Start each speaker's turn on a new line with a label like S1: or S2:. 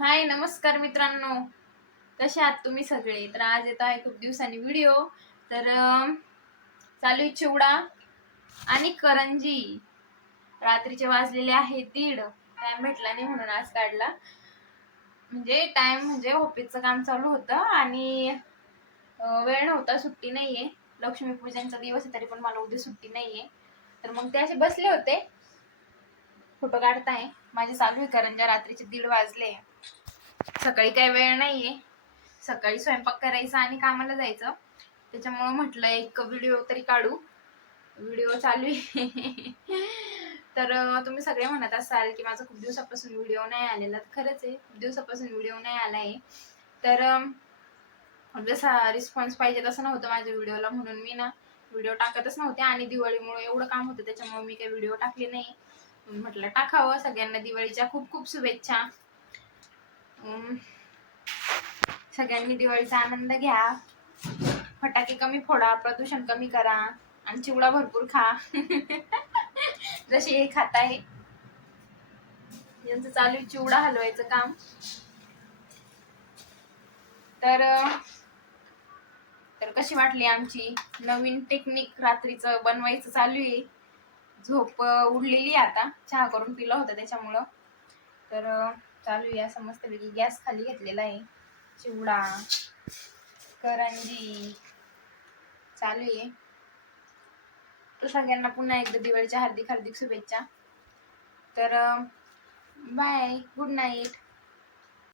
S1: हाय नमस्कार मित्रांनो. कसे आहात तुम्ही सगळे? तर आज येत आहे खूप दिवसांनी व्हिडिओ तर चालू आहे चिवडा आणि करंजी. रात्रीचे वाजलेले आहे दीड. टाइम भेटला नाही म्हणून आज काढला. म्हणजे टाइम म्हणजे ऑफिसचं काम चालू होतं आणि वेळ नव्हता सुट्टी नाहीये. लक्ष्मीपूजनचा दिवस आहे तरी पण मला उद्या सुट्टी नाहीये. तर मग ते असे बसले होते. फोटो काढताय. माझे चालू आहे करंजा रात्रीचे दीड वाजले. सकाळी काही वेळ नाहीये. सकाळी स्वयंपाक करायचा आणि कामाला जायचं. त्याच्यामुळं म्हटलं एक व्हिडिओ तरी काढू. व्हिडिओ चालू आहे. तर तुम्ही सगळे म्हणत असाल की माझा खूप दिवसापासून व्हिडिओ नाही आलेला. तर खरंच आहे खूप दिवसापासून व्हिडिओ नाही आला आहे तर जसा रिस्पॉन्स पाहिजे तसं नव्हतं माझ्या व्हिडिओला म्हणून मी ना व्हिडिओ टाकतच नव्हते आणि दिवाळीमुळे एवढं काम होतं. त्याच्यामुळे मी काही व्हिडिओ टाकले नाही. म्हटलं टाकावं सगळ्यांना दिवाळीच्या खूप खूप शुभेच्छा. सगळ्यांनी दिवाळीचा आनंद घ्या. फटाके कमी फोडा प्रदूषण कमी करा आणि चिवडा भरपूर खा. जसे हे खात आहे यांचं चालू आहे चिवडा हलवायचं काम. तर तर कशी वाटली आमची नवीन टेक्निक रात्रीचं बनवायचं चालू आहे? झोप उडलेली आहे आता. चहा करून पिला होता त्याच्यामुळं. तर चालू आहे समजतपैकी गॅस खाली घेतलेला आहे. चिवडा करंजी चालू आहे. तर सगळ्यांना पुन्हा एकदा दिवाळीच्या हार्दिक हार्दिक शुभेच्छा. तर बाय गुड नाईट